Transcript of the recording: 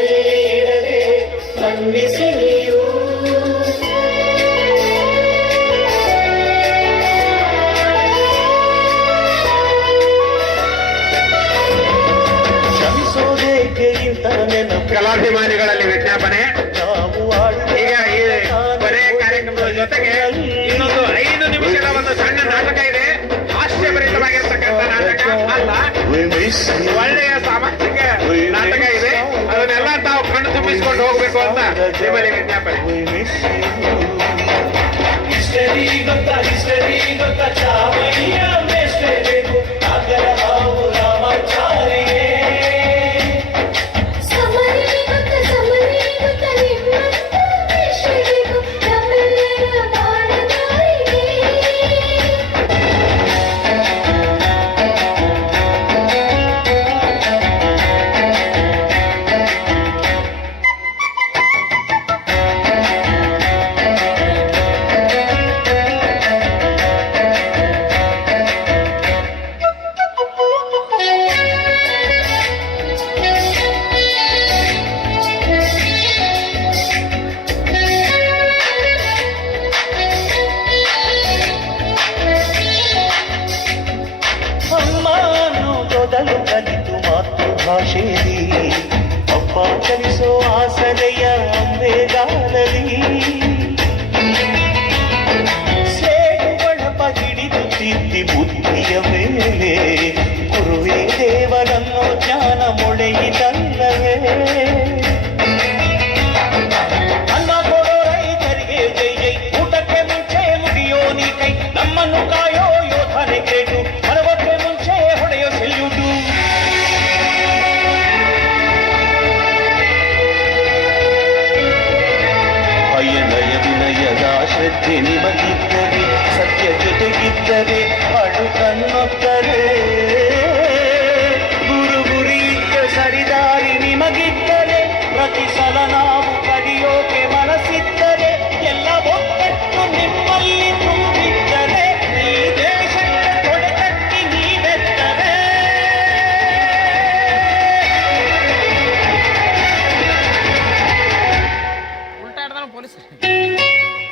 ಮನಸ್ಸಲ್ಲಿ ಇಡದೆ ಮನ್ನಿಸಿ ನೀವು. ಕಲಾಭಿಮಾನಿಗಳಲ್ಲಿ ವಿಜ್ಞಾಪನೆ. ಈಗ ಈ ಕೊನೆ ಕಾರ್ಯಕ್ರಮದ ಜೊತೆಗೆ ಇನ್ನೊಂದು 5 ನಿಮಿಷದ ಒಂದು ಸಣ್ಣ ನಾಟಕ ಇದೆ. ಹಾಸ್ಯಭರಿತವಾಗಿರ್ತಕ್ಕಂಥ ನಾಟಕ ಅಲ್ಲ, ಒಳ್ಳೆಯ ಸಾಮಾಜಿಕ ನಾಟಕ ಇದೆ. ಅದನ್ನೆಲ್ಲ ತಾವು ಕಣ್ಣು ತುಂಬಿಸಿಕೊಂಡು ಹೋಗ್ಬೇಕು ಅಂತ ನಿಮ್ಮಲ್ಲಿ ವಿಜ್ಞಾಪನೆ. ಹಿಸ್ಟರಿ ಗೊತ್ತಾ ಚಾವಣಿಯ ಮೇಷ್ಟೇ ಬೇಕು ಆಗರ ಹಾವು ರಾಮಾಚಾರಿಗೆ. ಕಲಿತು ಮಾತೃಭಾಷೆಯಲ್ಲಿ ಅಪ್ಪ ಕಲಿಸೋ ಆಸರೆಯ ಅಂಬೆಗಾಲಲ್ಲಿ ಸೇಡು ಬಳಪ ಹಿಡಿದು ತಿದ್ದಿ ಬುದ್ಧಿಯ ಮೇಲೆ ಗುರುವೇ ದೇವರನ್ನು ಜ್ಞಾನ ಮೊಳೆಯಿತಲ್ಲವೇ. ಅನ್ನ ಕೊಡೋ ರೈತರಿಗೆ ಜೈ ಜೈ, ಊಟಕ್ಕೆ ಮುಂಚೆ ಮುಗಿಯೋ ನೀ ಕೈ, ನಮ್ಮನ್ನು ಕಾಯೋ ಯೋಧನೆ ಕೇಟು, ಮರವಕ್ಕೆ ಮುಂಚೆ ಹೊಡೆಯೋ ಸೆಲ್ಯೂಟು. ಅಯ್ಯನಯ ವಿನಯದ ಶ್ರದ್ಧೆ ನಿಮಗಿದ್ದರೆ, ಸತ್ಯ ಜೊತೆಗಿದ್ದರೆ ಅಡು ಕಣ್ಣೊತ್ತರೆ, ಗುರು ಗುರಿಯಿದ್ದ ಸರಿದಾರಿ ನಿಮಗಿದ್ದರೆ, ಪ್ರತಿ ಸಲ ನಾವು ಕಲಿಯೋಕೆ ಮನಸ್ಸಿದ್ದರೆ, ಎಲ್ಲ ಒಕ್ಕಟ್ಟು ನಿಮ್ಮಲ್ಲಿ ತುಂಬಿದ್ದರೆ, ಈ ದೇಶಕ್ಕೆ ತೊಡೆತಟ್ಟಿ ನೀವೆತ್ತರೆ. ಉಲ್ಟಾ ಹಿಡ್ದಾನ ಪೊಲೀಸ್.